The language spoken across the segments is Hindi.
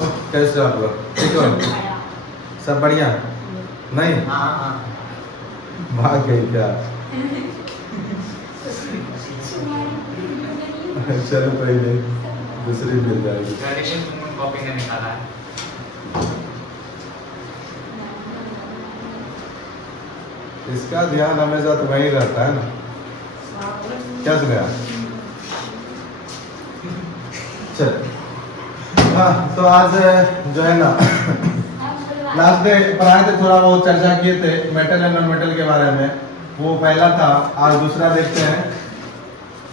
कैसे आप लोग ठीक हो? सब बढ़िया? नहीं भाग गई क्या? चलो कोई नहीं, दूसरी मिल जाएगी। कॉपी का निकाला है। इसका ध्यान हमेशा तो वहीं रहता है ना। क्या सुना? चल हाँ, तो आज जो है ना लास्ट डे पढ़ाए थे, थोड़ा बहुत चर्चा किए थे मेटल एंड नॉन मेटल के बारे में। वो पहला था, आज दूसरा देखते हैं।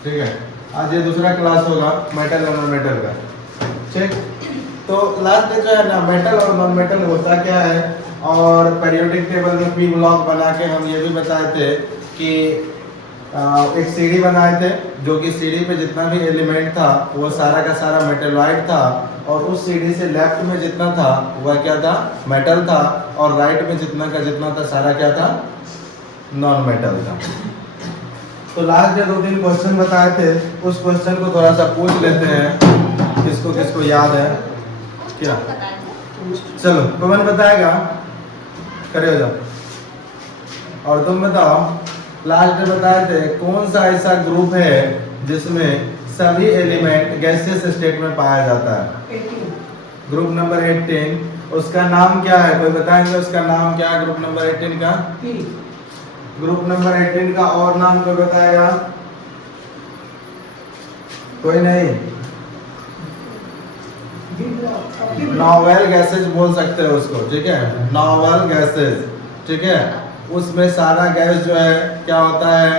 ठीक है, आज ये दूसरा क्लास होगा मेटल और नॉन मेटल का। ठीक, तो लास्ट डे जो है ना मेटल और नॉन मेटल होता क्या है, और पीरियोडिक टेबल में पी ब्लॉक बना के हम ये भी बताए थे कि एक सीढ़ी बनाए थे, जो कि सीढ़ी पे जितना भी एलिमेंट था वो सारा का सारा मेटलॉइड था, और उस सीढ़ी से लेफ्ट में जितना था वह क्या था, मेटल था, और राइट में जितना का जितना था सारा क्या था, नॉन मेटल था। तो लास्ट डे 2-3 क्वेश्चन बताए थे, उस क्वेश्चन को थोड़ा सा पूछ लेते हैं, किसको किसको याद है क्या? चलो पवन बताएगा, खड़े हो जाओ। और तुम बताओ, लास्ट में बताए थे कौन सा ऐसा ग्रुप है जिसमें सभी एलिमेंट गैसियस स्टेट में पाया जाता है? Group number 18। उसका नाम क्या है, कोई बताएंगे उसका नाम क्या है ग्रुप नंबर 18 का? ग्रुप नंबर 18 का और नाम कोई बताएगा? कोई नहीं? नॉवेल गैसेज बोल सकते हो उसको, ठीक है, नॉवेल गैसेज। ठीक है, उसमें सारा गैस जो है क्या होता है,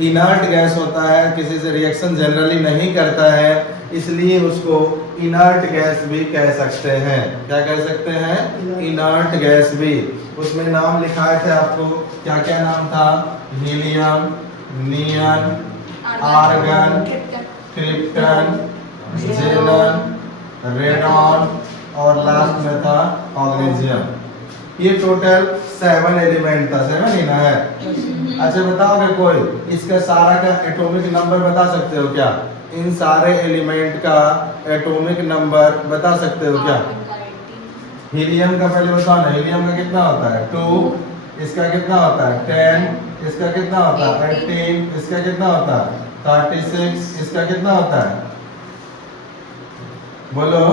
इनर्ट गैस होता है, किसी से रिएक्शन जनरली नहीं करता है, इसलिए उसको इनर्ट गैस भी कह सकते हैं। क्या कह सकते हैं? इनर्ट गैस भी। उसमें नाम लिखाए थे आपको, क्या क्या नाम था? हीलियम, नियन, आर्गन, क्रिप्टन, जेलन, रेडॉन, और लास्ट में था ऑर्गेनिज्म। ये टोटल 7 एलिमेंट था। 7 ही ना है? अच्छा बताओगे कोई इसका सारा का एटॉमिक नंबर बता सकते हो क्या? इन सारे एलिमेंट का एटॉमिक नंबर बता सकते हो क्या? हीलियम का पहले बताओ ना, हीलियम का कितना होता है? 2। इसका कितना होता है? 10। इसका कितना होता है? 18। इसका कितना होता है? 36। इसका कितना होता है? बोलो।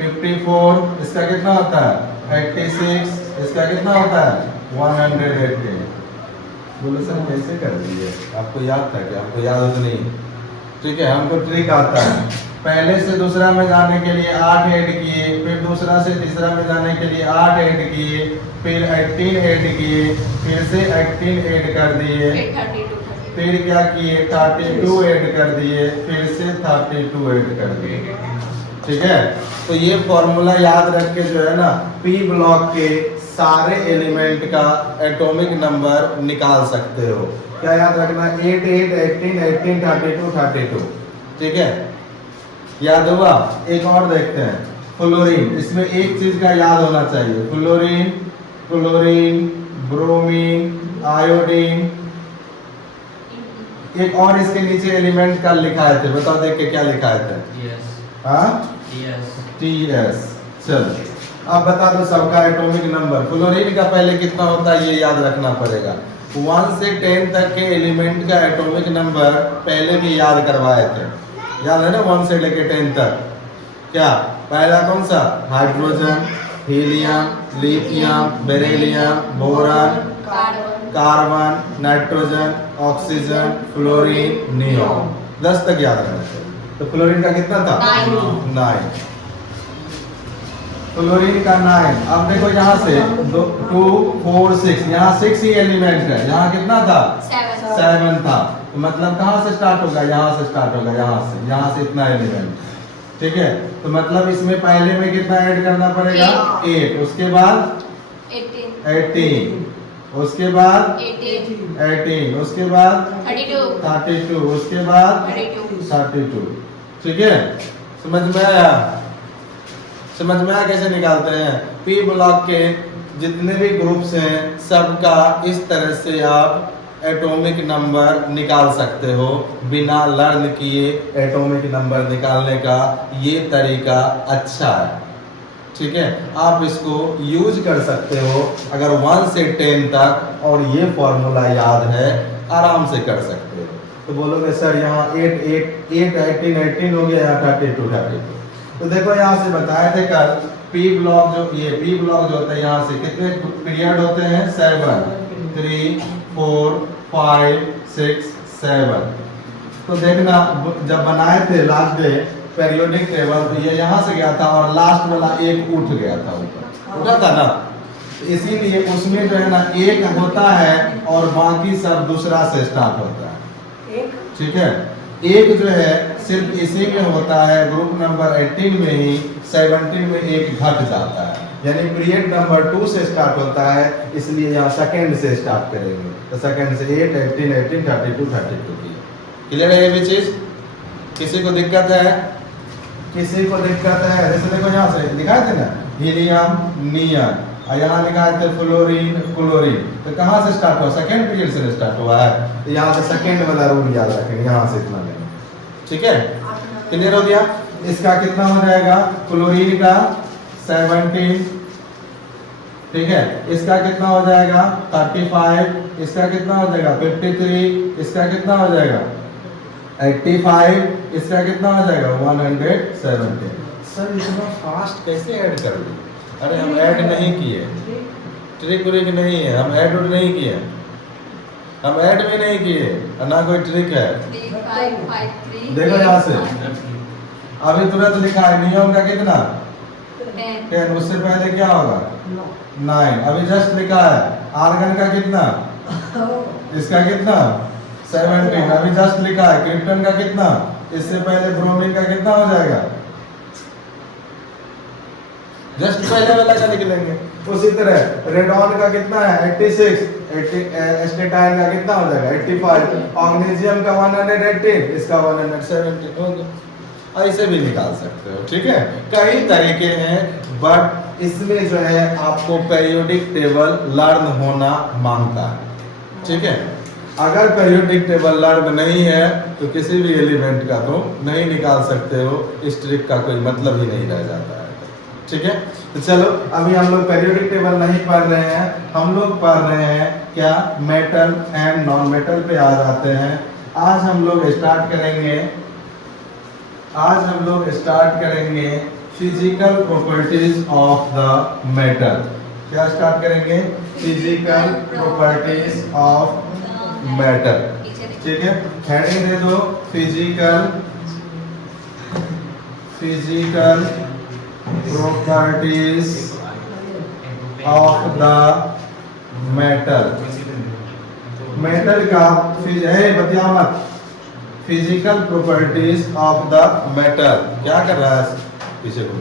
54। इसका कितना होता है? 86। इसका कितना होता है? 180। बोलो सर कैसे कर दिए? आपको याद था क्या? आपको याद हो तो नहीं? ठीक है, हमको ट्रिक आता है। पहले से दूसरा में जाने के लिए 8 ऐड किए, फिर दूसरा से तीसरा में जाने के लिए 8 ऐड किए, फिर 18 ऐड किए, फिर से 18 ऐड कर दिए, फिर क्या किए? 32 ऐड कर दिए, फिर से 32 ऐड कर दिए। ठीक है, तो ये फॉर्मूला याद रख के जो है ना पी ब्लॉक के सारे एलिमेंट का एटॉमिक नंबर निकाल सकते हो। क्या याद रखना? 8, 8, 18, 18, 32, 32। ठीक है, याद हुआ? एक और देखते हैं, फ्लोरीन। इसमें एक चीज का याद होना चाहिए, फ्लोरीन, क्लोरीन, ब्रोमीन, आयोडीन। एक और इसके नीचे एलिमेंट का लिखा है थे, बताओ देख के क्या लिखा है? हाँ, TS। चलो अब बता दो सबका एटॉमिक नंबर। फ्लोरीन का पहले कितना होता है ये याद रखना पड़ेगा। 1 से 10 तक के एलिमेंट का एटॉमिक नंबर पहले भी याद करवाए थे, याद है ना? 1 से लेके 10 तक। क्या पहला कौन सा? Hydrogen, helium, lithium, beryllium, boron, carbon, nitrogen, oxygen, fluorine, neon. 10 तक याद रखना चाहिए। तो फ्लोरीन का कितना था? 9। फ्लोरीन का 9। अब देखो यहाँ से 2, 4, 6, यहाँ 6 ही एलिमेंट है, यहाँ कितना था? 7 था। तो मतलब कहाँ से स्टार्ट होगा? यहाँ से स्टार्ट होगा, यहाँ से इतना एलिमेंट। ठीक है, तो मतलब इसमें पहले में कितना ऐड करना पड़ेगा? 8। उसके बाद 18, उसके बाद 18, उसके बाद 32, उसके बाद 32। ठीक है, समझ में आया? समझ में आया कैसे निकालते हैं? पी ब्लॉक के जितने भी ग्रुप्स हैं सबका इस तरह से आप एटॉमिक नंबर निकाल सकते हो। बिना लर्न किए एटॉमिक नंबर निकालने का ये तरीका अच्छा है, ठीक है। आप इसको यूज कर सकते हो अगर 1 से 10 तक और ये फॉर्मूला याद है आराम से कर सकते हो। तो बोलोगे सर यहाँ 8 18 हो गया, यहाँ 32। तो देखो यहाँ से बताए थे कल पी ब्लॉक जो होता है यहाँ से कितने पीरियड होते हैं 7 3 4 5 6 7। तो देखना जब बनाए थे लास्ट डे पेरियोडिक टेबल तो ये यहाँ से गया था और लास्ट वाला एक उठ गया था, ऊपर उठा था ना। इसीलिए उसमें जो है ना एक होता है और बाकी सब दूसरा से स्टार्ट होता है, ठीक है। एक जो है सिर्फ इसी में होता है, ग्रुप नंबर 18 में ही 17 में एक घट जाता है, यानी पीरियड नंबर 2 से स्टार्ट होता है, इसलिए यहाँ सेकंड से स्टार्ट करेंगे। तो सेकंड से 8 18 32 की। क्लियर है ये भी चीज? किसी को दिक्कत है? किसी को दिक्कत है? जैसे देखो यहाँ से दिखाए थे ना हीलियम नियन, यहाँ लिखा है फ्लोरीन क्लोरीन, तो कहाँ से स्टार्ट हुआ? सेकंड पीरियड से स्टार्ट हुआ है, तो यहाँ से सेकंड वाला रूल याद रखेंगे, यहाँ से इतना लेंगे, ठीक है। क्लियर हो गया? इसका कितना हो जाएगा? क्लोरीन का 17, ठीक है। इसका कितना हो जाएगा? 35। इसका कितना हो जाएगा? 53। इसका कितना हो जाएगा? 85। इसका कितना हो जाएगा? 170। सर इतना फास्ट कैसे ऐड कर दी? अरे हम ऐड नहीं किए, ट्रिक व्रिक नहीं है, हम ऐड नहीं किए, हम ऐड भी नहीं किए, ना कोई ट्रिक है। देखो यहाँ से अभी तुरंत लिखा है नियम का कितना 10, उससे पहले क्या होगा 9। अभी जस्ट लिखा है आर्गन का कितना, इसका कितना 17। अभी जस्ट लिखा है क्रिप्टन का कितना, इससे पहले ब्रोमीन का कितना हो जाएगा, जस्ट पहले वाला का निकलेंगे। उसी तरह रेडॉन का कितना है 86, एस्टेटाइन का कितना हो जाएगा 85, मैग्नीशियम का 118, इसका 170 हो गया। ऐसे भी निकाल सकते हो, ठीक है। कई तरीके हैं, बट इसमें जो है आपको पेरियोडिक टेबल लर्न होना मांगता है, ठीक है। अगर पेरियोडिक टेबल लर्न नहीं है तो किसी भी एलिमेंट का तो नहीं निकाल सकते हो, इस ट्रिक का कोई मतलब ही नहीं रह जाता है, ठीक है। तो चलो अभी हम लोग पेरियोडिक टेबल नहीं पढ़ रहे हैं, हम लोग पढ़ रहे हैं क्या मेटल एंड नॉन मेटल पे आ जाते हैं। आज हम लोग स्टार्ट करेंगे physical properties of the metal. क्या स्टार्ट करेंगे? फिजिकल प्रॉपर्टीज ऑफ मेटल, ठीक है। हेडिंग दे दो physical properties of the metal। Metal का बतिया मत, physical properties of the metal. क्या कर रहा है पीछे को?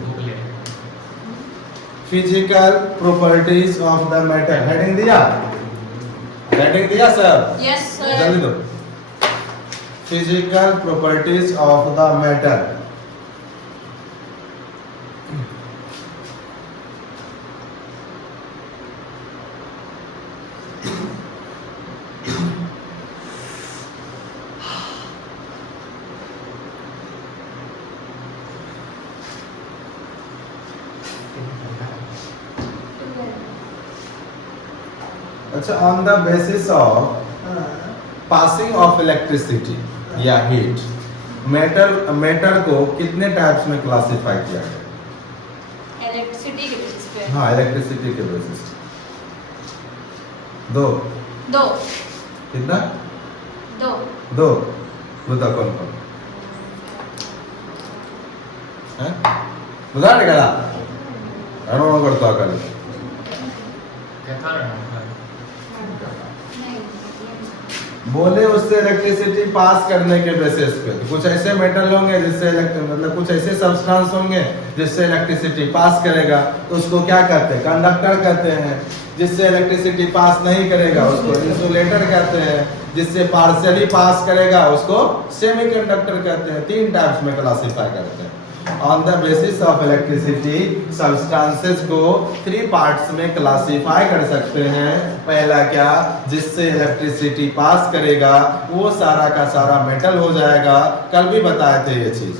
Physical properties of the metal. Heading दिया सर? Yes sir. जल्दी दो। Physical properties of the metal. अच्छा, on the basis of passing of electricity या हीट मेटल को कितने टाइप्स में क्लासिफाई किया गया? इलेक्ट्रिसिटी के बेसिस पे। हाँ, इलेक्ट्रिसिटी के बेसिस दो। कितना? दो। बता कौन है? बता निकला अनु करता कल बोले उससे इलेक्ट्रिसिटी पास करने के बेसिस पे। तो कुछ ऐसे मेटल होंगे जिससे मतलब कुछ ऐसे सब्सटेंस होंगे जिससे इलेक्ट्रिसिटी पास करेगा, तो उसको क्या कहते हैं? कंडक्टर कहते हैं। जिससे इलेक्ट्रिसिटी पास नहीं करेगा उसको इंसुलेटर कहते हैं। जिससे पार्शियली पास करेगा उसको सेमीकंडक्टर कहते हैं। 3 टाइप्स में क्लासिफाई करते हैं। On the basis of electricity substances को 3 पार्ट्स में क्लासिफाई कर सकते हैं। पहला क्या, जिससे इलेक्ट्रिसिटी पास करेगा वो सारा का सारा मेटल हो जाएगा। कल भी बताए थे ये चीज,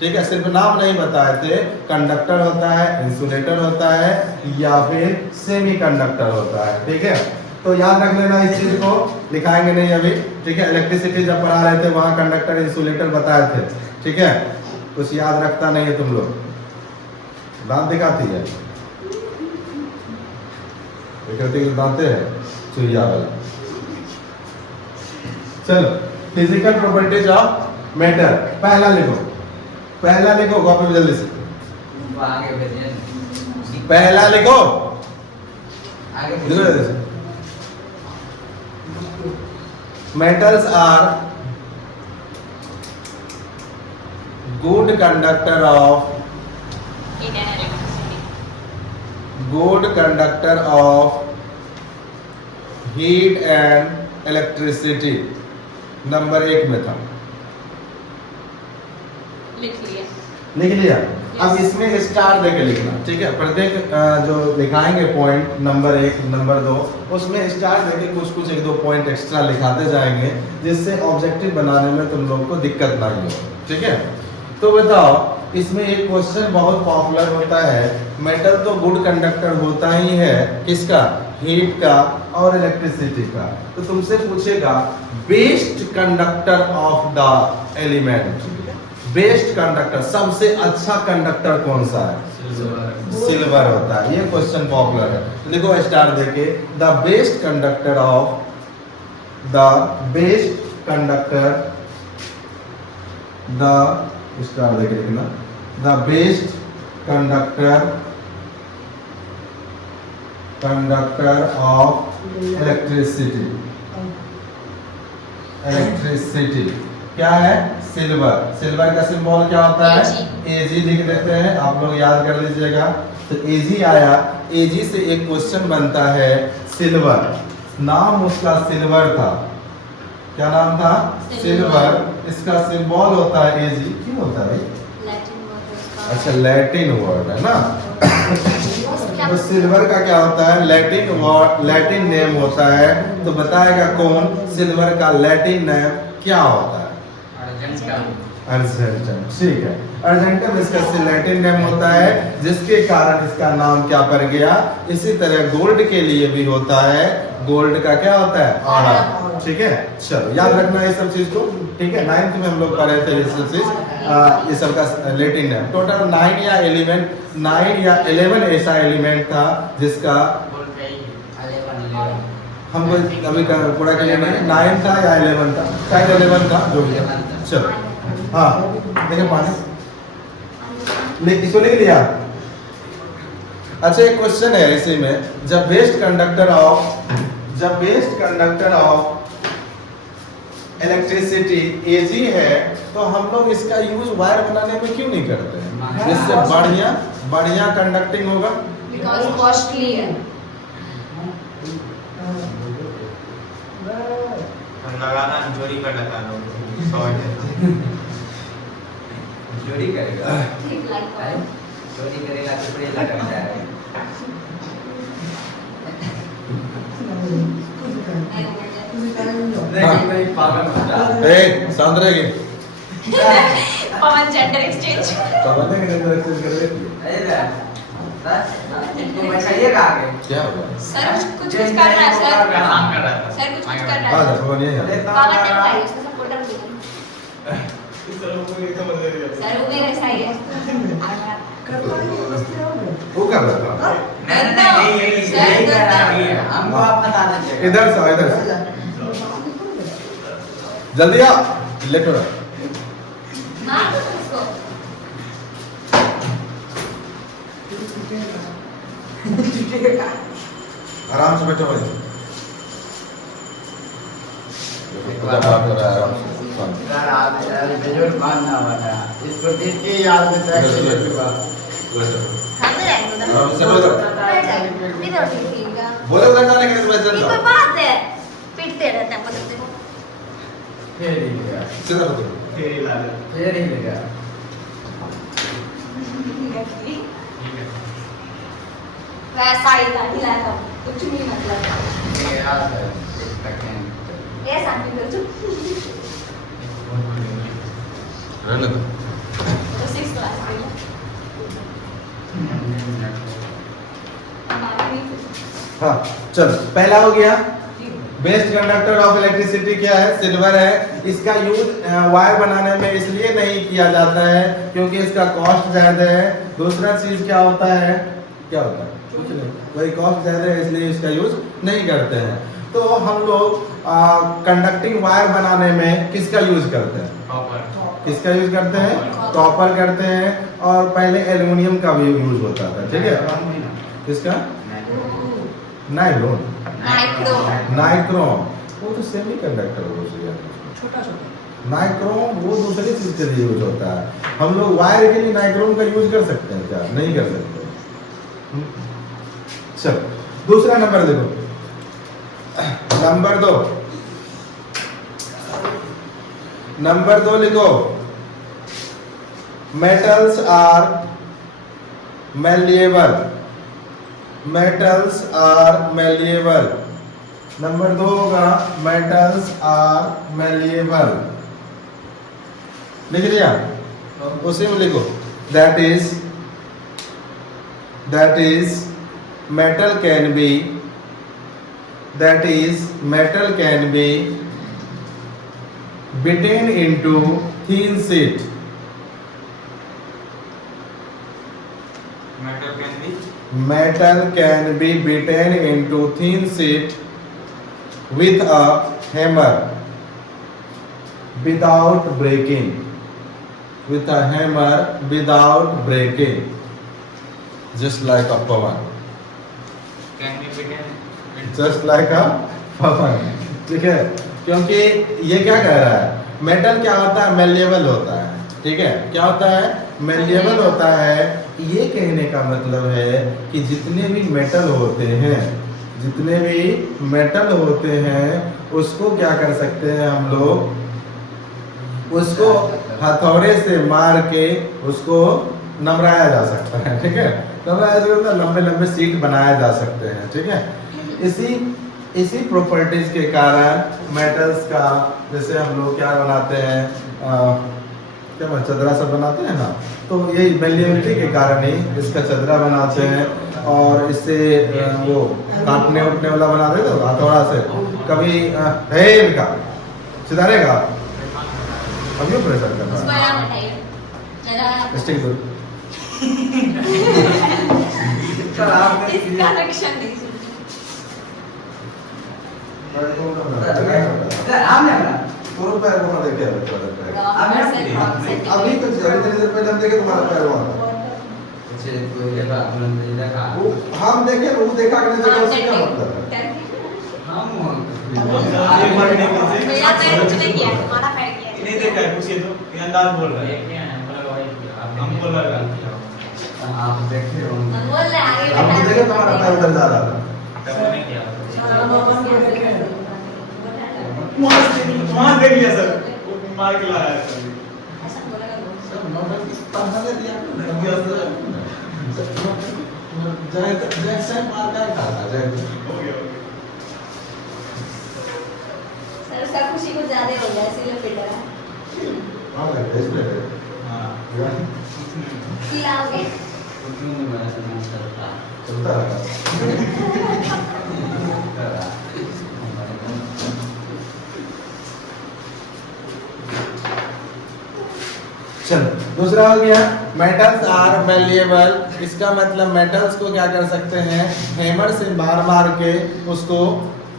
ठीक है, सिर्फ नाम नहीं बताए थे। कंडक्टर होता है, इंसुलेटर होता है या फिर सेमीकंडक्टर होता है, ठीक है। तो याद रख लेना इस चीज को, लिखाएंगे नहीं अभी, ठीक है। इलेक्ट्रिसिटी जब पढ़ा रहे थे वहां कंडक्टर इंसुलेटर बताए थे, ठीक है। कुछ याद रखता नहीं है तुम लोग, दांत दिखाती है, विकृति के दांते है सुइया वाला। चलो, फिजिकल प्रॉपर्टीज ऑफ मैटर। पहला लिखो, पहला लिखो कॉपी में जल्दी से, आगे भेजिए। पहला लिखो, आगे लिखो भेजिए। जल्दी से। Metals are good conductor of Heat and electricity. good conductor of heat and electricity। Number 1 में था, लिख लिया। लिख लिया। अब इसमें स्टार देके लिखना, ठीक है। प्रत्येक जो लिखाएंगे पॉइंट नंबर 1 नंबर 2 उसमें स्टार देके कुछ कुछ 1-2 पॉइंट एक्स्ट्रा लिखाते जाएंगे, जिससे ऑब्जेक्टिव बनाने में तुम लोग को दिक्कत ना हो, ठीक है। तो बताओ, इसमें एक क्वेश्चन बहुत पॉपुलर होता है, मेटल तो गुड कंडक्टर होता ही है, किसका, हीट का और इलेक्ट्रिसिटी का। तो तुमसे पूछेगा best conductor of the element, best conductor, सबसे अच्छा कंडक्टर कौन सा है, सिल्वर होता है। ये क्वेश्चन पॉपुलर है, देखो स्टार देके, the best conductor of, the best conductor, the star देके लिखना, the best conductor, conductor of electricity, electricity क्या है, सिल्वर। सिल्वर का सिंबल क्या होता है, एजी लिख देते हैं, आप लोग याद कर लीजिएगा। तो एजी आया, एजी से एक क्वेश्चन बनता है सिल्वर, नाम उसका सिल्वर था, क्या नाम था, सिल्वर। इसका सिंबल होता है एजी, क्यों होता है, लैटिन वर्ड उसका। अच्छा लैटिन वर्ड है ना। तो सिल्वर का क्या होता है, लैटिन वर्ड, लैटिन नेम होता है। तो बताएगा कौन, सिल्वर का लैटिन नेम क्या होता है, अर्जेंटम, ठीक है। अर्जेंटम इसका लैटिन नेम होता है, जिसके कारण इसका नाम क्या पड़ गया। इसी तरह गोल्ड के लिए भी होता है, गोल्ड का क्या होता है, आड़ा, ठीक है। चलो याद रखना ये सब चीज को, ठीक है। 9th में हम लोग पढ़े थे ये सब चीज, ये सब का लैटिन नेम। टोटल 9 या 11 ऐसा एलिमेंट था जिसका हमको अभी पूरा क्लियर नहीं, 9 था या 11 था, शायद 11 था, जो भी था। चलो हाँ, देखिए पानी इसको लिख लिया। अच्छा एक क्वेश्चन है इसी में, जब बेस्ट कंडक्टर ऑफ इलेक्ट्रिसिटी एजी है, तो हम लोग इसका यूज वायर बनाने में क्यों नहीं करते हैं, जिससे बढ़िया कंडक्टिंग होगा। Because costly है। लगाना चोरी कर लेता है, चोरी करेगा, ठीक लगता है। चोरी करेगा तो फिर लटक जाएगा। नहीं भाई पागल मत जा। ए शांत रहेगी, पवन जेंडर एक्सचेंज। पवन ने किधर एक्सचेंज कर रही अरे इनको बैठाइएगा आगे। क्या हुआ, सर कुछ कर रहा है सर, काम कर रहा था। सर कुछ कर रहा आ है। जा पवन, ये पवन ने बताया उसका सपोर्टर भी है। सर वो भी ऐसा ही है। वो कर रहा था, नहीं सर, सर, हमको आप बताना चाहिए। इधर से इधर से जल्दी आ, लेट हो रहा। मार दो उसको। आराम से बैठो भाई, बात कर रहा है आराम से। सर आप बेजोड़ मानना वाला इसको देख के याद में इधर से सर बैठो। खाते रहेंगे उधर। आराम से बैठो। इधर उठेगा। बोले उधर जाने के लिए बैठ ये कोई जाओ, बात है, पीटते रहते हैं मतलब फिर ही लगा, सीधा बैठो। फिर ही लगा। वैसा ही था हिला था कुछ नहीं मतलब ये याद है इसका क्या ये सांपी कर चुप रहने दो तो 6 क्लास में हाँ चलो पहला हो गया बेस्ट कंडक्टर ऑफ इलेक्ट्रिसिटी क्या है सिल्वर है इसका यूज वायर बनाने में इसलिए नहीं किया जाता है क्योंकि इसका कॉस्ट ज्यादा है दूसरा चीज क्या होता है कुछ नहीं वही कॉस्ट ज्यादा है इसलिए इसका यूज नहीं करते हैं तो हम लोग कंडक्टिंग वायर बनाने में किसका यूज करते हैं किसका यूज करते हैं कॉपर करते हैं और पहले एल्युमिनियम का भी यूज होता था ठीक है किसका नाइलॉन नाइक्रोम वो तो सेमीकंडक्टर हो गया छोटा छोटा नाइक्रोम वो दूसरी चीज के लिए यूज होता है हम लोग वायर के लिए नाइक्रोम का यूज कर सकते हैं क्या नहीं कर सकते चलो दूसरा नंबर देखो नंबर 2 लिखो मेटल्स आर malleable नंबर 2 होगा मेटल्स आर malleable लिख लिया उसी में लिखो that is metal can be beaten into thin sheet metal can be beaten into thin sheet with a hammer without breaking just like a pavan ठीक है क्योंकि ये क्या कह रहा है मेटल क्या होता है मेलिएबल होता है ठीक है क्या होता है मेलिएबल होता है ये कहने का मतलब है कि जितने भी मेटल होते हैं उसको क्या कर सकते हैं हम लोग उसको हथौड़े से मार के उसको नमराया जा सकता है ठीक है लंबे लंबे सीट बनाया जा सकते हैं ठीक है इसी प्रॉपर्टीज के कारण मेटल्स का जैसे हम लोग क्या बनाते हैं चदरा सब बनाते हैं ना तो ये मेलिएबिलिटी के कारण ही इसका चदरा बनाते हैं और इससे वो काटने उठने वाला बनाते हैं तो हथौड़ा से कभी है इनका सुधारेगा अभी प्रेशर करना स्टिक दो कनेक्शन नहीं अभी कुछ देर पहले हम देखे तुम्हारा पैर वहाँ हम देखे वो देखा कि नहीं देखा उससे क्या मतलब है मेरा पैर कुछ नहीं किया तुम्हारा पैर किया नहीं देखा है पूछिए तो ये अंदाज बोल रहा है हम बोल रहा है आप देखे हो बोल रहे आगे हम तो देखे तुम्हारा पैर उधर जा रहा था नहीं किया वहाँ देख लिया सर वो मार के लाया है सर ऐसा बोलेगा सब नॉर्मल पहले दिया जैसे मार का था जय हो गया सर उसका खुशी कुछ ज्यादा हो गया इसीलिए फिट है हां इसमें हां खिलाओगे चलता रहा चलो दूसरा हो गया मेटल्स आर मेलिएबल इसका मतलब मेटल्स को क्या कर सकते हैं हैमर से मार मार के उसको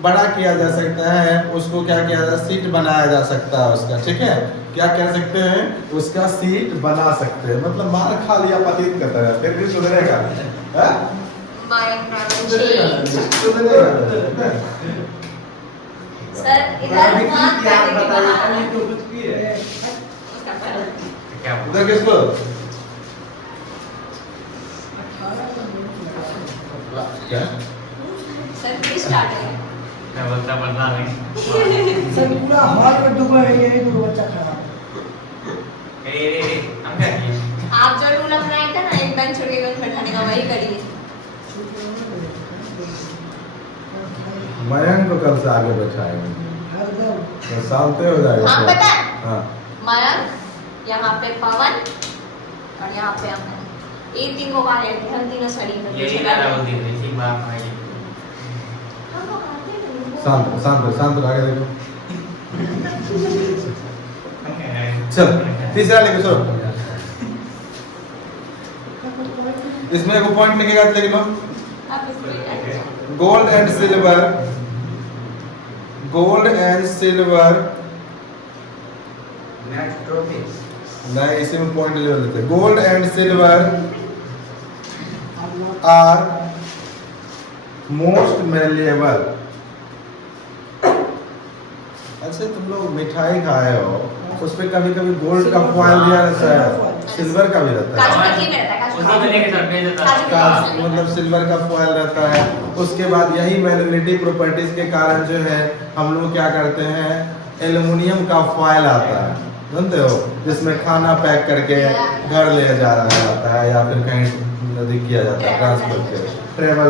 बड़ा किया जा सकता है उसको क्या किया जा सीट बनाया जा सकता है उसका ठीक है क्या कह सकते हैं उसका सीट बना सकते हैं मतलब मार खा लिया पतित करता है फिर भी सुधरेगा सर इधर मार क्या करके बताया बना ये तो कुछ भी है उसका पैर क्या उधर किसको क्या सर फिर स्टार्ट है क्या बोलता पड़ता नहीं सर पूरा हॉल में डूबा है ये दो बच्चा खड़ा ए हम क्या किए आप जो रूल अपनाए थे ना, एक बेंच छोड़ के बेंच बैठाने का, वही करिए। मयंक को कल से आगे बैठाएंगे, तो सालते हो जाएगा। हाँ, पता है? हाँ मयंक, यहाँ पे पवन और यहाँ पे अमन, ये तीन को कहा गया हम तीनों सड़ी में यही डाला वो दिन इसी बात में ये हम लोग आते हैं। शांत शांत शांत आगे देखो। हम कह रहे हैं चल तीसरा लिखो, चलो इसमें एक पॉइंट लिखेगा, लिख लो। आप इस पे जाइए। Gold and silver, gold and silver, next topic नहीं इसी में पॉइंट ले लेते हैं। Gold and silver are most valuable. अच्छा तुम लोग मिठाई खाए हो, उस पे कभी कभी गोल्ड का फॉइल दिया रहता है, सिल्वर का भी रहता है। काजू कतली में रहता है, काजू उसी में लेके सब भेज देता है। कांच मतलब सिल्वर का फॉयल रहता है। उसके बाद यही मैग्नेटिक प्रॉपर्टीज के कारण जो है हम लोग क्या करते हैं, एल्युमिनियम का फॉयल आता है, जानते हो, जिसमें खाना पैक करके घर ले जा रहा जाता है या फिर कहीं नदी किया जाता है, ट्रांसफर के ट्रेवल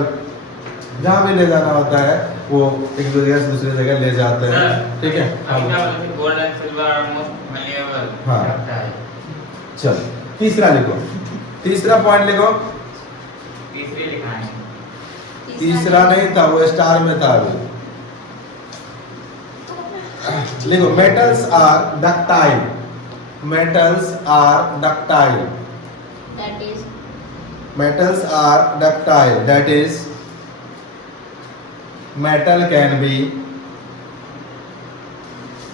जहाँ भी ले जाना होता है वो एक जगह से दूसरी जगह ले जाते हैं। ठीक है, अभी क्या बोलते हैं, gold and silver are most valuable. हाँ। लगता है चल तीसरा लिखो, तीसरा पॉइंट लिखो। तीसरे लिखा है तीसरा नहीं था, वो स्टार में था अभी। लिखो metals are ductile, metals are ductile, That is metals are ductile, that is metal can be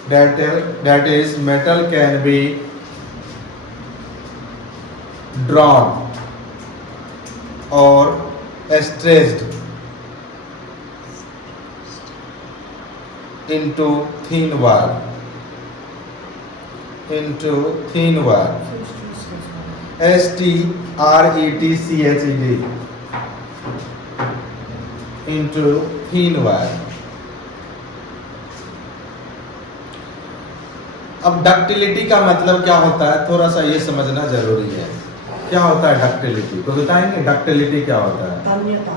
that is metal can be drawn or stretched into thin wire, STRETCHED, into thin wire। अब डक्टिलिटी का मतलब क्या होता है, थोड़ा सा ये समझना जरूरी है। क्या होता है डक्टिलिटी, तो बताएंगे डक्टिलिटी क्या होता है? तन्यता,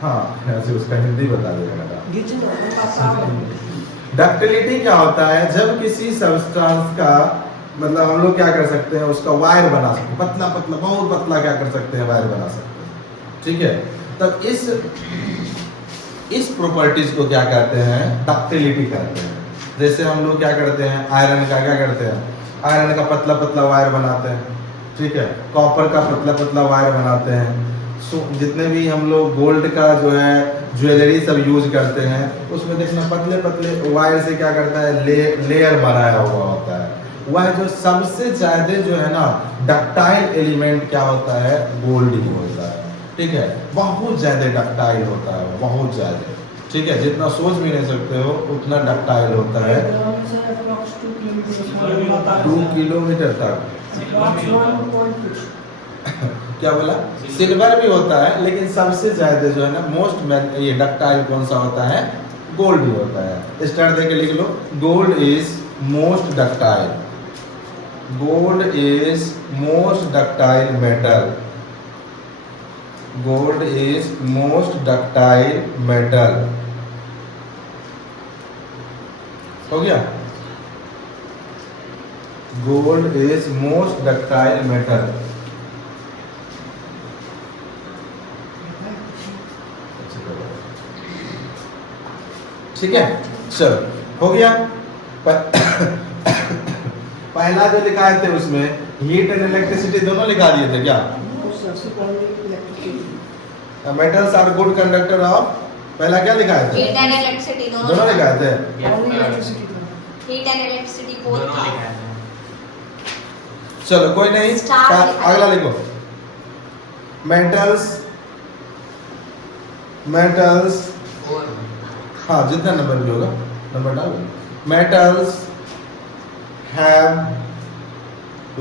हाँ ऐसे उसका हिंदी बता देगा बेटा। गिचना, सावन। डक्टिलिटी क्या होता है, जब किसी सब्सटेंस का मतलब हम लोग क्या कर सकते हैं, उसका वायर बना सकते हैं, पतला पतला बहुत पतला क्या कर सकते हैं, वायर बना सकते हैं। ठीक है, तब इस प्रॉपर्टीज को क्या कहते हैं, डक्टिलिटी कहते हैं। जैसे हम लोग क्या करते हैं, आयरन का क्या करते हैं, आयरन का पतला पतला वायर बनाते हैं। ठीक है, कॉपर का पतला पतला वायर बनाते हैं। जितने भी हम लोग गोल्ड का जो है ज्वेलरी सब यूज करते हैं, उसमें देखना पतले पतले वायर से क्या करता है, लेयर बनाया हुआ होता है। वह जो सबसे ज्यादा जो है ना डक्टाइल एलिमेंट क्या होता है, गोल्ड ही होता है। ठीक है, बहुत ज्यादा डक्टाइल होता है, बहुत ज्यादा। ठीक है, जितना सोच भी नहीं सकते हो उतना डक्टाइल होता है। 2 किलोमीटर तक क्या बोला, सिल्वर भी होता है, लेकिन सबसे ज्यादा जो है ना मोस्ट ये डक्टाइल कौन सा होता है, गोल्ड ही होता है। स्टार दे के लिख लो, gold is most ductile, gold is most ductile metal, gold is most ductile metal. हो गया, gold is most ductile metal. ठीक है, चलो हो गया। पहला जो लिखाए थे उसमें हीट एंड इलेक्ट्रिसिटी दोनों लिखा दिए थे क्या? Metals are good conductor of, पहला क्या लिखाए थे? हीट एंड इलेक्ट्रिसिटी दोनों लिखाए थे। हीट एंड इलेक्ट्रिसिटी बोथ दोनों था। लिखा है चलो कोई नहीं, Star लिखा अगला है। लिखो, मेटल्स, मेटल्स, और हाँ जितना नंबर भी होगा नंबर डालो। Metals have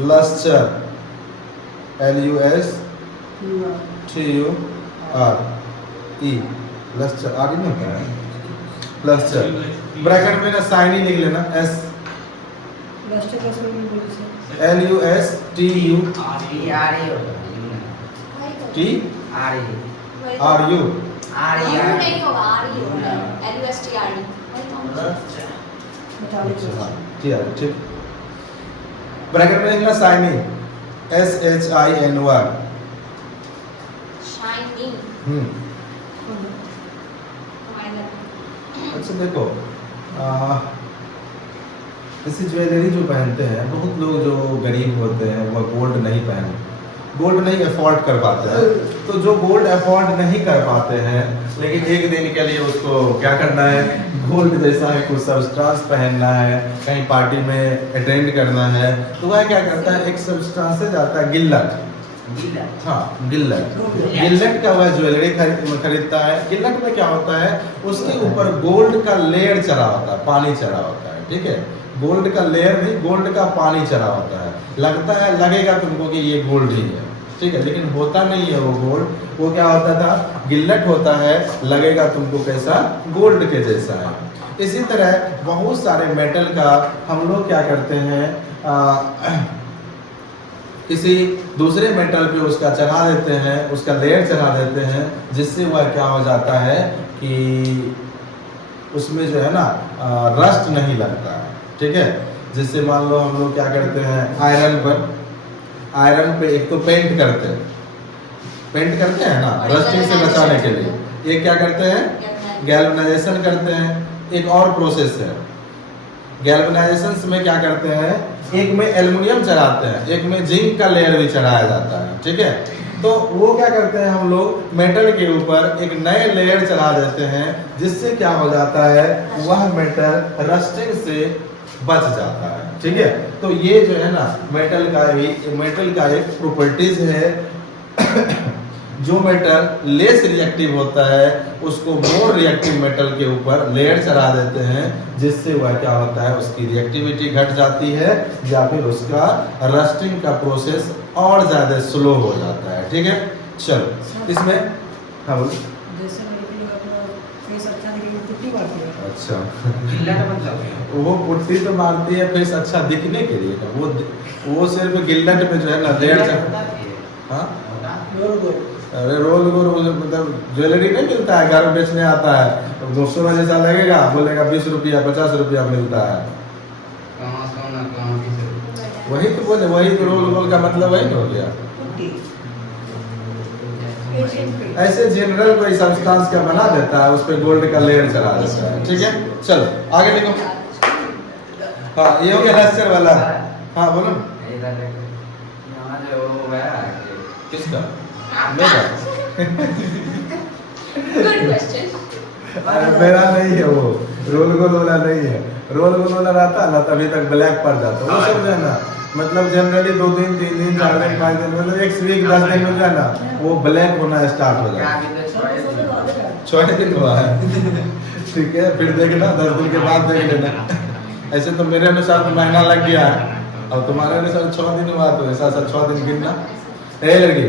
lustre, LUSTURE, lustre आर नहीं होता है, लस्टर। ब्रैकेट में ना साइन ही लिख लेना, S LUSTU आरी होता है वही तो। T आरी वही तो। R U आरी यू आरी नहीं होगा, RE होगा। LUSTRD। वही तो। ठीक है ठीक। ब्रैकेट में लिखना शाइनी SHINY। शाइनी। अच्छा देखो जैसे ज्वेलरी जो पहनते हैं, बहुत लोग जो गरीब होते हैं वह गोल्ड नहीं अफोर्ड कर पाते हैं। तो जो गोल्ड अफोर्ड नहीं कर पाते हैं लेकिन एक दिन के लिए उसको क्या करना है, गोल्ड जैसा है कुछ सब्सटेंस पहनना है, कहीं पार्टी में अटेंड करना है, तो वह क्या करता है, एक सब्सटेंस से जाता है गिल्लट। गीला हाँ गिल्लट का वह ज्वेलरी खरीदता है। गिल्लट में क्या होता है, उसके ऊपर गोल्ड का लेयर चढ़ा होता है, पानी चढ़ा होता है, ठीक है। गोल्ड का लेयर नहीं, गोल्ड का पानी चढ़ा होता है। लगता है, लगेगा तुमको कि ये गोल्ड ही है, ठीक है, लेकिन होता नहीं है वो गोल्ड। वो क्या होता था, गिल्लट होता है, लगेगा तुमको कैसा, गोल्ड के जैसा है। इसी तरह बहुत सारे मेटल का हम लोग क्या करते हैं, किसी दूसरे मेटल पे उसका चढ़ा देते हैं, उसका लेयर चढ़ा देते हैं, जिससे वह क्या हो जाता है कि उसमें जो है ना रस्ट नहीं लगता है, ठीक है। जिससे मान लो हम लोग क्या करते हैं, आयरन पे एक तो पेंट करते हैं ना रस्टिंग से बचाने के लिए। एक क्या करते हैं, गैल्वेनाइजेशन करते हैं। एक और प्रोसेस है गैल्वेनाइजेशन में, क्या करते हैं, एक में एल्युमिनियम चढ़ाते हैं, एक में जिंक का लेयर भी चढ़ाया जाता है, ठीक है। तो वो क्या करते हैं, हम लोग मेटल के ऊपर एक नए लेयर चढ़ा देते हैं, जिससे क्या हो जाता है, वह मेटल रस्टिंग से बच जाता है, ठीक है। तो ये जो है ना मेटल का एक प्रॉपर्टीज है। जो मेटल लेस रिएक्टिव होता है उसको मोर रिएक्टिव मेटल के ऊपर लेयर चढ़ा देते हैं, जिससे वह क्या होता है, उसकी रिएक्टिविटी घट जाती है या फिर उसका रस्टिंग का प्रोसेस और ज़्यादा स्लो हो जाता है, ठीक है। चलो इसमें हाँ बोलो। जैसे मेरे लिए अपना फेस अच्छा दिखे पुट्टी मारती है। अच्छा गीला का मतलब वो पुट्टी तो मारती है फेस अच्छा दिखने के लिए ना, वो सिर्फ गिल्लट में जो है ना लेयर हाँ अरे रोल मतलब ज्वेलरी नहीं मिलता है, घर में बेचने आता है, 200 में जैसा लगेगा, बोलेगा 20 रुपया 50 रुपया मिलता है। कहाँ सोना कहाँ किस वही तो बोले, वही तो रोल का मतलब वही हो गया। पुट्टी ऐसे जनरल कोई सब्सटेंस का बना देता है, उस पर गोल्ड का लेयर चढ़ा देता है, ठीक है। चलो आगे देखो। हाँ ये हो गया लेक्चर वाला। हाँ बोलो। यहाँ जो वो है किसका? मेरा गुड क्वेश्चन। अरे मेरा नहीं है वो, रोल गोल वाला नहीं है। रोल गोल वाला रहता ना तभी तक ब्लैक पड़ जाता, वो सब जो है ना मतलब जनरली 2 दिन 3 दिन 4 दिन 5 दिन मतलब 1 वीक 10 दिन में जो है ना वो ब्लैक होना स्टार्ट हो जाता है। 6 दिन हुआ है ठीक है, फिर देखना 10 दिन के बाद देख लेना। ऐसे तो मेरे अनुसार तो महीना लग गया है, और तुम्हारे अनुसार 6 दिन हुआ, तो ऐसा 6 दिन गिनना। ए लड़की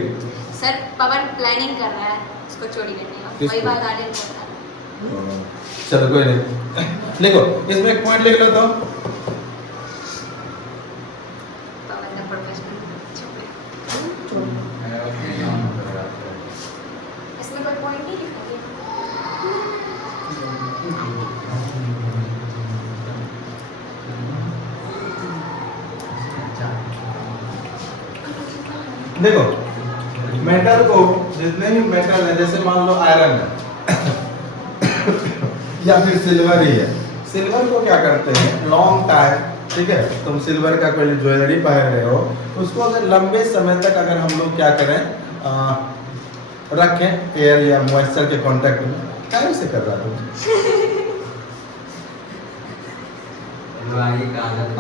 सर पवन प्लानिंग कर रहा है इसको चोरी करने का, किसको? वही बात गार्डन को बता। चलो कोई नहीं। लिखो इसमें एक पॉइंट लिख लो तो। पवन द प्रोफेशनल। इसमें कोई पॉइंट नहीं लिखा गया। देखो मेटल को, जितने भी मेटल है, जैसे मान लो आयरन है या फिर सिल्वर ही है, सिल्वर को क्या करते हैं, लॉन्ग टाइम, ठीक है, तुम सिल्वर का कोई ज्वेलरी पहन रहे हो, उसको अगर लंबे समय तक अगर हम लोग क्या करें, रखें एयर या मॉइस्चर के कांटेक्ट में, क्या से कर रहा तुम?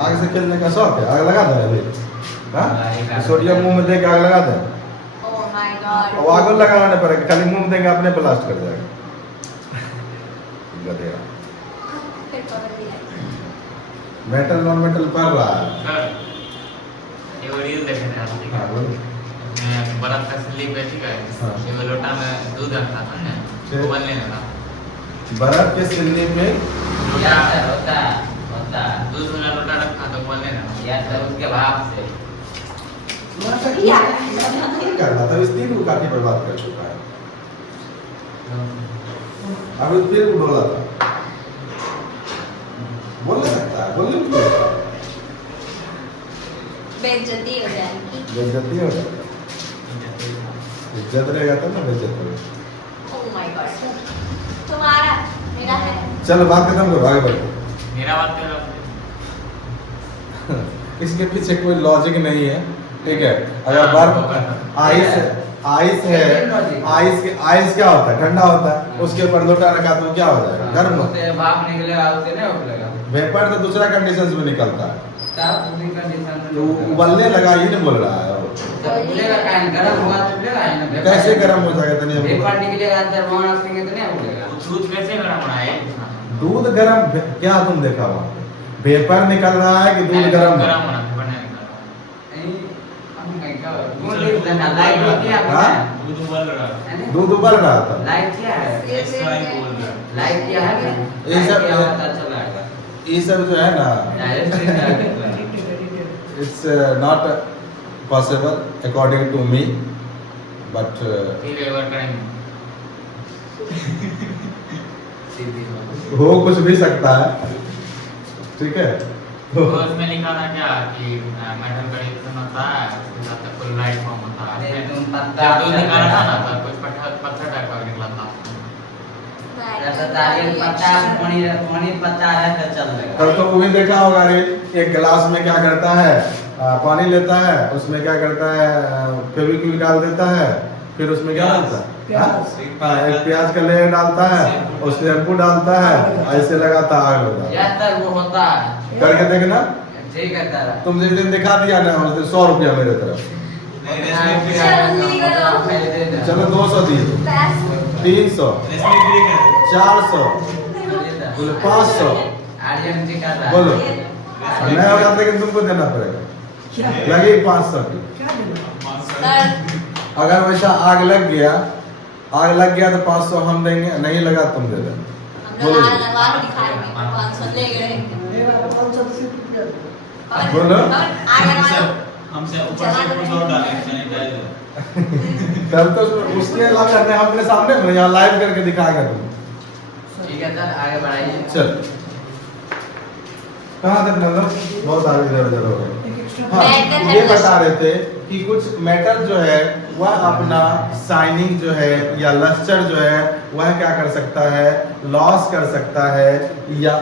आग से खेलने का शौक है, आग लगा दे अभी। हाँ सोडियम मुंह में देके आग लगा दे, ओह माय गॉड। और आग लगाना नहीं पड़ेगा, खाली मुंह में देंगे अपने ब्लास्ट कर जाएगा। गधेड़ा। फिर पवन भी है। मेटल नॉन मेटल पढ़ रहा है। सर ये रील देख रहे हैं हाँ बोल। मैं बर्फ का स्लीप है, ठीक है, हाँ। ये मैं लोटा में दूध रखा था ना, ठीक। वो बनने लगा। बर्फ के सिल्ली में लोटा होता है दूध वाला लोटा रखा तो बोलने ना या तो उसके भाप से या नहीं करना था, इस 3 को काफी बर्बाद कर चुका है। अब इस 3 को बोला था, बोलने सकता है, बोलने को बेइज्जती हो जाएगी। बेइज्जती हो जाएगा, इज्जत रहेगा तो ना बेइज्जत होगा। Oh my God. तुम्हारा मेरा है। चलो बात खत्म करो, आगे बढ़ो। मेरा बात कर रहा इसके पीछे कोई लॉजिक नहीं है, ठीक है। अगर बर्फ आइस है, आइस क्या होता है? ठंडा होता है, उसके ऊपर लोटा रखा तो क्या हो जाएगा? गर्म होता है। उससे भाप निकलेगा, उससे नहीं उबलेगा। वेपर तो दूसरा कंडीशन में निकलता है, तब उसी कंडीशन में तो उबलने लगा, ये नहीं बोल रहा है वो। जब उबलेगा काहे गरम होगा तो उबलेगा ही ना। कैसे गर्म हो जाएगा? तनी वेपर निकलेगा अंदर वहां से तो नहीं उबलेगा। दूध कैसे गरम हो रहा है? दूध गर्म क्या तुम देखा वहाँ पे? वेपर निकल रहा है कि दूध गर्म है? गरम होना है, बने निकल रहा है। दूध देखना लाइट होती है हाँ? दूध उबल रहा है। दूध उबल रहा था। लाइट क्या है? एक्स्ट्रा ही बोल रहा है। लाइट क्या है? ये सब क्या पता चलेगा? ये सब जो है ना, direct it's not possible according to me, but ठीक है वर्क करेंगे। सीधी हो कुछ भी सकता है, ठीक है। तो उसमें लिखा था क्या कि मेटल का रिएक्शन होता है, उसके साथ फुल लाइट फॉर्म होता है। तुम पत्ता दूध निकाला था ना, तब कुछ पत्थर टाइप का निकला था। जैसे तारीख पत्ता पानी पत्ता है तो चल देगा। कल तो वो भी देखा होगा रे, एक गिलास में क्या करता है, पानी लेता है, उसमें क्या करता है, फेविक्विक डाल देता है, फिर उसमें क्या डालता है? हाँ, एक प्याज का लेयर डालता है, उसमें शैम्पू डालता है, ऐसे लगाता है, आग होता है। यह तक वो होता है। करके देखना, ठीक है तारा। तुम जिस दिन दिखा दिया ना, उस दिन 100 रुपया मेरे तरफ। नहीं, रेशमी फ्री चलो 200 दिए, 300, 400, बोले 500, आर्यन जी का था। बोलो नहीं होगा लेकिन तुमको देना पड़ेगा, लगे 500 की। क्या देना? अगर वैसा आग लग गया तो 500 हम देंगे, नहीं लगा तुम दे देना। बोलो ये वाला 500 से रुपया दो। बोलो। हमसे ऊपर से कुछ और डालें सैनिटाइजर। तब तो उसके अलावा हमने अपने सामने में यहाँ लाइव करके दिखाएगा तुम। ठीक है सर, आगे बढ़ाइए। चल कहाँ तक मतलब बहुत आगे इधर उधर हो गए। एक एक्स्ट्रा हाँ, मेटल ये है बता रहे थे कि कुछ मेटल जो है वह अपना शाइनिंग जो है या लस्टर जो है वह क्या कर सकता है, लॉस कर सकता है, या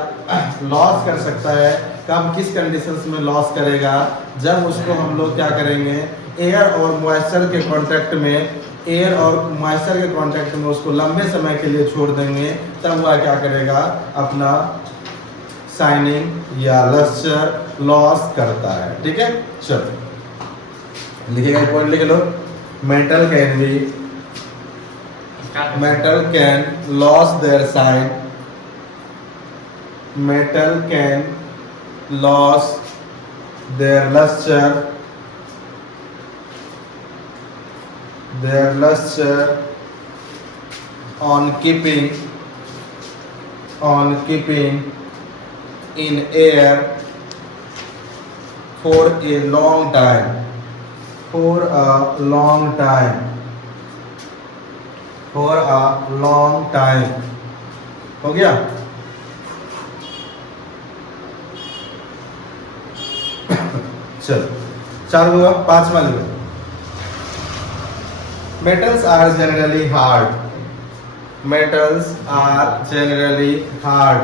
लॉस कर सकता है। कब किस कंडीशंस में लॉस करेगा? जब उसको हम लोग क्या करेंगे, एयर और मॉइस्चर के कांटेक्ट में, एयर और मॉइस्चर के कांटेक्ट में उसको लंबे समय के लिए छोड़ देंगे, तब वह क्या करेगा, अपना शाइनिंग या लस्टर लॉस करता है। ठीक है, चलो लिखिएगा, पॉइंट लिख लो। Metal can lose their shine, metal can lose their luster on keeping in air for a long time, हो गया। चलो 4 हुआ, 5वां लिखो। Metals are generally hard.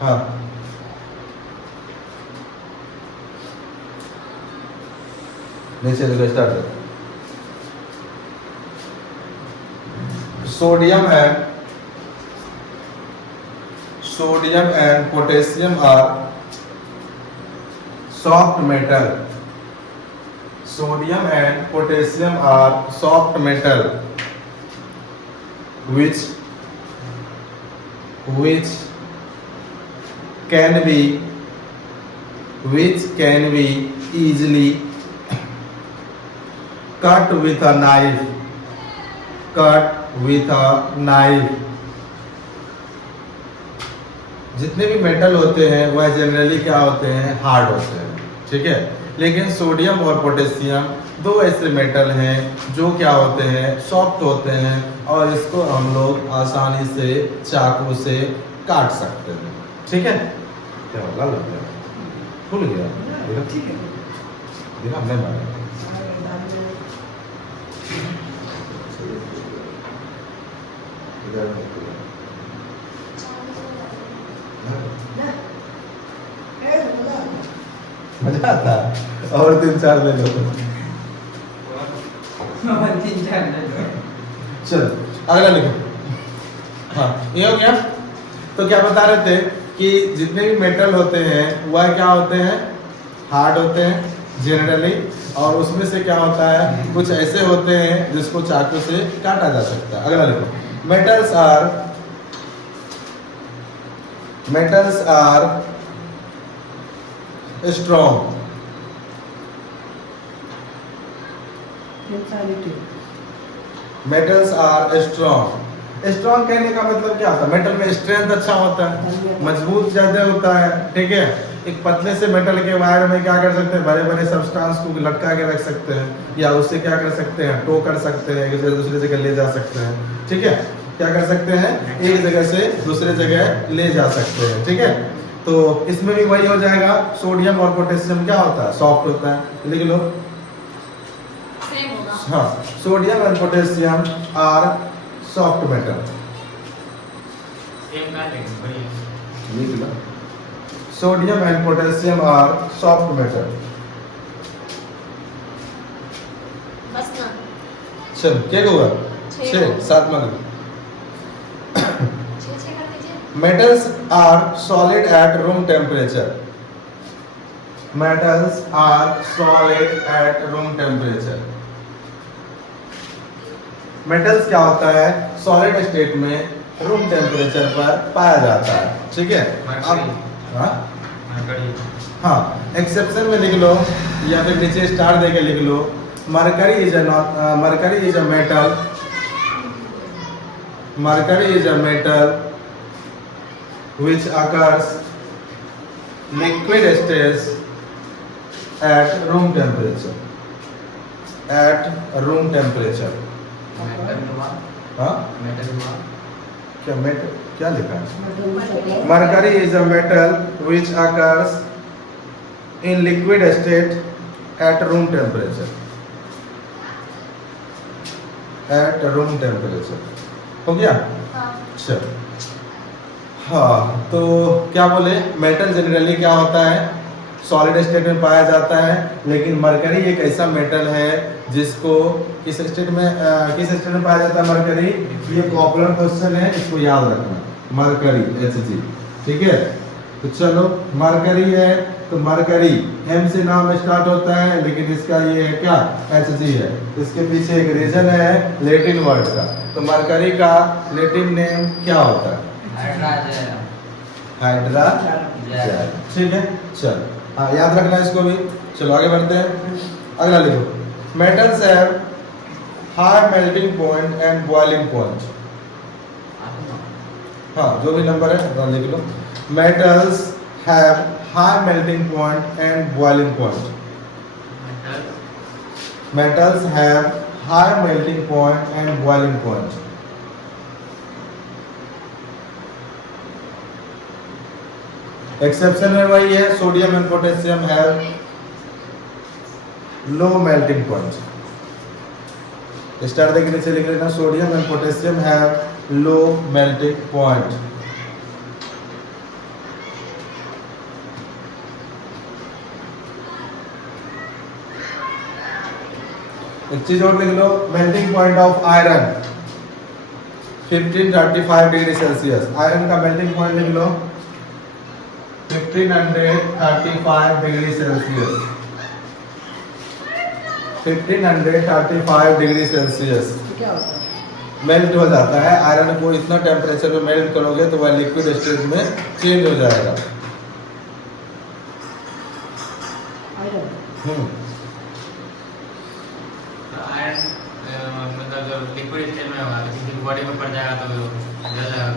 हाँ, नीचे लिखो, start. Sodium and potassium are soft metal. Sodium and potassium are soft metal which can be easily cut with a knife. जितने भी मेटल होते हैं वह जनरली क्या होते हैं, हार्ड होते हैं, ठीक है। लेकिन सोडियम और पोटेशियम दो ऐसे मेटल हैं जो क्या होते हैं, सॉफ्ट होते हैं और इसको हम लोग आसानी से चाकू से काट सकते हैं, ठीक है। क्या होगा, लग गया, खुल गया, ठीक है। बिना हमने मारा। मजा आता है। और 3-4 ले लो। चलो अगला लिखो। हाँ ये हो गया। तो क्या बता रहे थे कि जितने भी मेटल होते हैं वह क्या होते हैं, हार्ड होते हैं जनरली, और उसमें से क्या होता है, कुछ ऐसे होते हैं जिसको चाकू से काटा जा सकता है। अगला लिखो। Metals are strong. Metals are strong. Strong कहने का मतलब क्या होता है, मेटल में स्ट्रेंथ अच्छा होता है, मजबूत ज्यादा होता है, ठीक है। एक पतले से मेटल के वायर में क्या कर सकते हैं, बड़े बड़े सब्सटेंस को लटका के रख सकते हैं, या उससे क्या कर सकते हैं, टो कर सकते हैं, एक जगह दूसरी जगह ले जा सकते हैं, ठीक है। क्या कर सकते हैं, एक जगह से दूसरे जगह ले जा सकते हैं, ठीक है। तो इसमें भी वही हो जाएगा। सोडियम और पोटेशियम क्या होता है, सॉफ्ट होता है, लिख लो। हाँ, sodium and potassium are soft metal. लिख लो, sodium and potassium are soft metal. बस ना, चल क्या हुआ, 6 7 मान लो। Metals are solid at room temperature. Metals are solid at room temperature. Metals क्या होता है, सॉलिड स्टेट में रूम टेम्परेचर पर पाया जाता है, ठीक है। अब हाँ एक्सेप्शन में लिख लो, या फिर नीचे स्टार देके लिख लो। Mercury is a metal. Mercury is a metal which occurs liquid stage at room temperature. At room temperature. हाँ? क्या मेटल क्या लिखा है? Mercury is a metal which occurs in liquid state at room temperature. At room temperature. हो गया? चलो। हाँ तो क्या बोले, मेटल जनरली क्या होता है, सॉलिड स्टेट में पाया जाता है, लेकिन मरकरी एक ऐसा मेटल है जिसको किस स्टेट में पाया जाता है मरकरी। ये पॉपुलर क्वेश्चन है, इसको याद रखना, मरकरी Hg, ठीक है। तो चलो मरकरी है, तो मरकरी M से नाम स्टार्ट होता है, लेकिन इसका ये है क्या, Hg है। इसके पीछे एक रीजन है लैटिन वर्ड का। तो मरकरी का लैटिन नेम क्या होता है, हाइड्रा, ठीक है। चल हाँ याद रखना इसको भी। चलो आगे बढ़ते हैं, अगला लिखो। Metals have high melting point and boiling point. हाँ जो भी नंबर है लिख लो। Metals have high melting point and boiling point. Metals have high melting point and boiling point. Exception में वही है, sodium and potassium have low melting point. Star देख नीचे लिख लेना, sodium and potassium have low melting point. एक चीज और लिख लो, melting point of iron 1535 degree Celsius. Iron का मेल्टिंग पॉइंट लिख लो 1535 डिग्री सेल्सियस। 1535 डिग्री सेल्सियस क्या होता है, मेल्ट हो जाता है। आयरन को इतना टेम्परेचर पे मेल्ट करोगे तो वह लिक्विड स्टेट में चेंज हो जाएगा। आयरन मतलब जो लिक्विड स्टेट में होगा, किसी बॉडी में पड़ जाएगा तो जल जाएगा।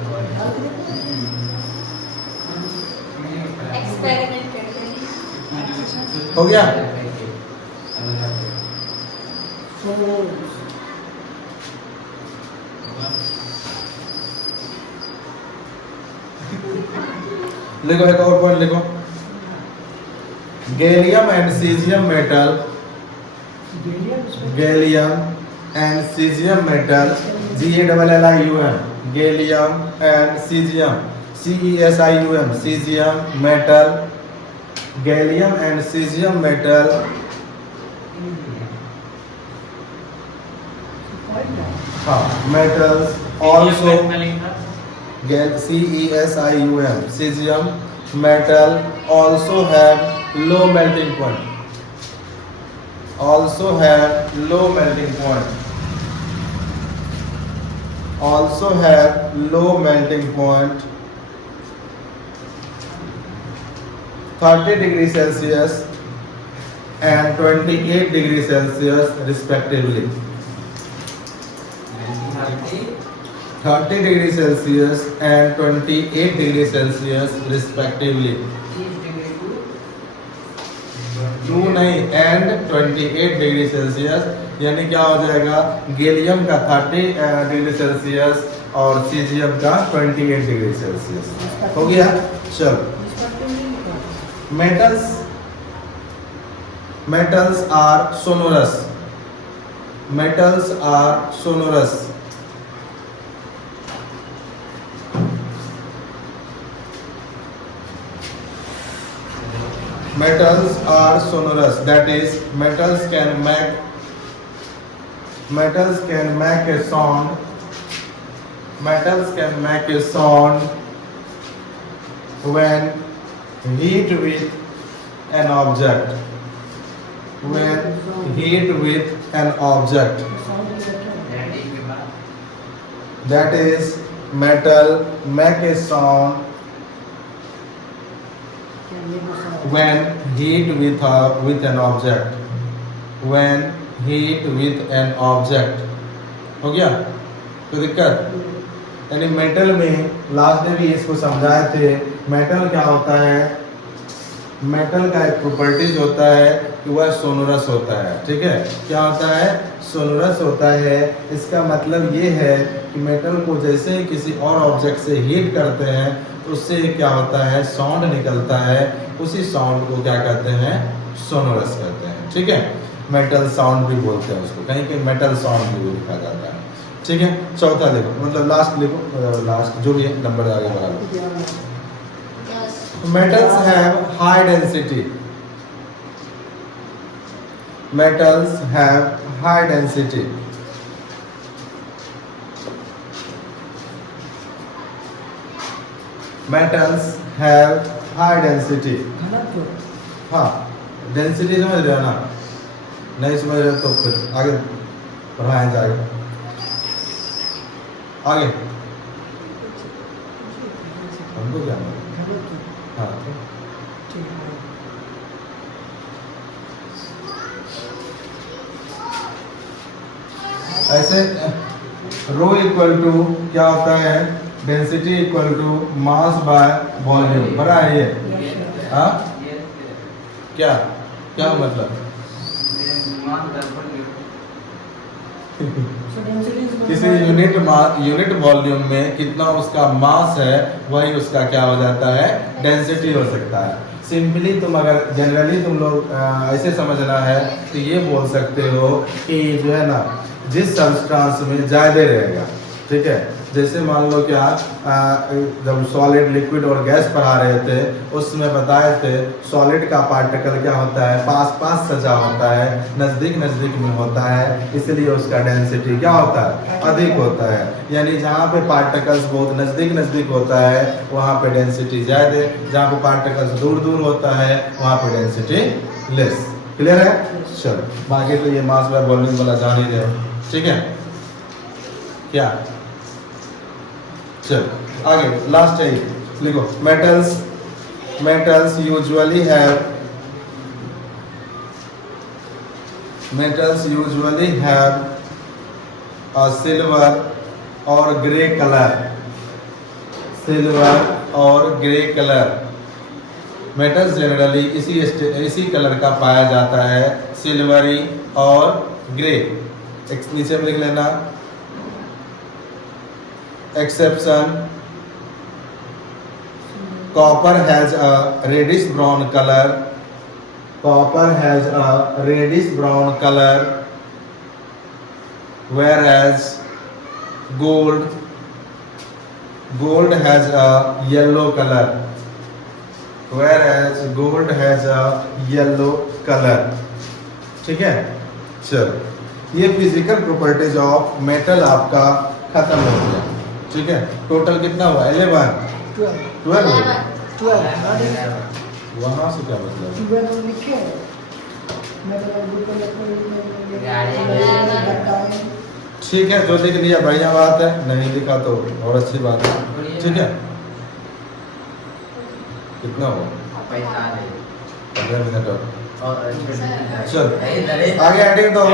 हो गया? लिखो एक और पॉइंट लिखो। Gallium and cesium metal, gallium and cesium metal, GALLIUM, gallium and cesium, CESIUM, cesium metal, gallium and cesium metal, हाँ metals also, CESIUM, cesium metal also have low melting point, also have low melting point, also have low melting point, 30 degrees Celsius and 28 degrees Celsius respectively. 30 degrees Celsius and 28 degrees Celsius respectively. 2 नहीं and 28 डिग्री सेल्सियस, यानी क्या हो जाएगा, गैलियम का 30 डिग्री सेल्सियस और सीजियम का 28 डिग्री सेल्सियस। हो गया? चलो, metals are sonorous, metals are sonorous, metals are sonorous, that is metals can make a sound, metals can make a sound when hit with an object, when hit with an object, that is metal make a sound when hit with an object, when hit with an object। हो गया? कोई दिक्कत? यानी मेटल में लास्ट में भी इसको समझाए थे, मेटल क्या होता है, मेटल का एक प्रॉपर्टीज होता है कि वह सोनोरस होता है। ठीक है, क्या होता है, सोनोरस होता है। इसका मतलब ये है कि मेटल को जैसे किसी और ऑब्जेक्ट से हीट करते हैं उससे क्या होता है, साउंड निकलता है, उसी साउंड को क्या कहते हैं, सोनोरस कहते हैं। ठीक है, मेटल साउंड भी बोलते हैं उसको, कहीं कहीं मेटल साउंड भी लिखा जाता है। ठीक है, चौथा लिखो, मतलब लास्ट लिखो, लास्ट जो भी है नंबर आगे बढ़ा लो। Metals have high density, metals have high density, metals have high density। हाँ, डेंसिटी समझ रहे हो ना, नहीं समझ रहे तो फिर आगे बढ़ाएं जाएगा, आगे हमको क्या मालूम। हाँ, ऐसे रो इक्वल टू क्या होता है, density equal to mass by volume, बड़ा है ये। हाँ, क्या क्या मतलब, किसी यूनिट वॉल्यूम में कितना उसका मास है वही उसका क्या हो जाता है, डेंसिटी हो सकता है। सिंपली तुम अगर जनरली तुम लोग ऐसे समझना है तो ये बोल सकते हो कि जो है ना, जिस सब्सटेंस में ज़्यादा रहेगा, ठीक है, जैसे मान लो क्या, जब सॉलिड लिक्विड और गैस पढ़ा रहे थे उसमें बताए थे सॉलिड का पार्टिकल क्या होता है, पास पास सजा होता है, नज़दीक नज़दीक में होता है, इसलिए उसका डेंसिटी क्या होता है, अधिक होता है। यानी जहाँ पे पार्टिकल्स बहुत नज़दीक नज़दीक होता है वहाँ पे डेंसिटी ज़्यादा, जहाँ पे पार्टिकल्स दूर दूर होता है वहाँ पे डेंसिटी लेस। क्लियर है? चलो, बाकी तो ये मास बाय वॉल्यूम वाला जान ही रहे। ठीक है, क्या, चलो आगे लास्ट है, लिखो, metals usually have a silver or grey color, silver or grey color, metals generally इसी कलर का पाया जाता है, सिल्वरी और ग्रे। नीचे में लिख लेना exception, copper has a reddish brown colour, copper has a reddish brown colour, whereas gold has a yellow color, whereas gold has a yellow color। ठीक है, चलो ये फिजिकल प्रॉपर्टीज ऑफ मेटल आपका खत्म हो गया। ठीक है, टोटल कितना हुआ? 11 12 हो गया। 12 वहाँ से क्या मतलब? 12 लिखे हैं। मतलब ग्रुप में ठीक है, जो लिख लिया बढ़िया बात है, नहीं लिखा तो और अच्छी बात है। ठीक है, कितना हुआ? 15 मिनट और चल आगे एडिंग तो हो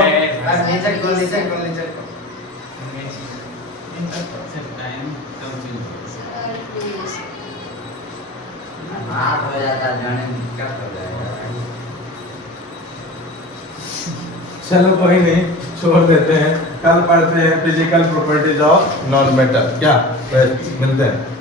जाता जाने में दिक्कत हो जाएगा। चलो कोई नहीं, छोड़ देते हैं, कल पढ़ते हैं physical properties of non metal. क्या मिलते हैं।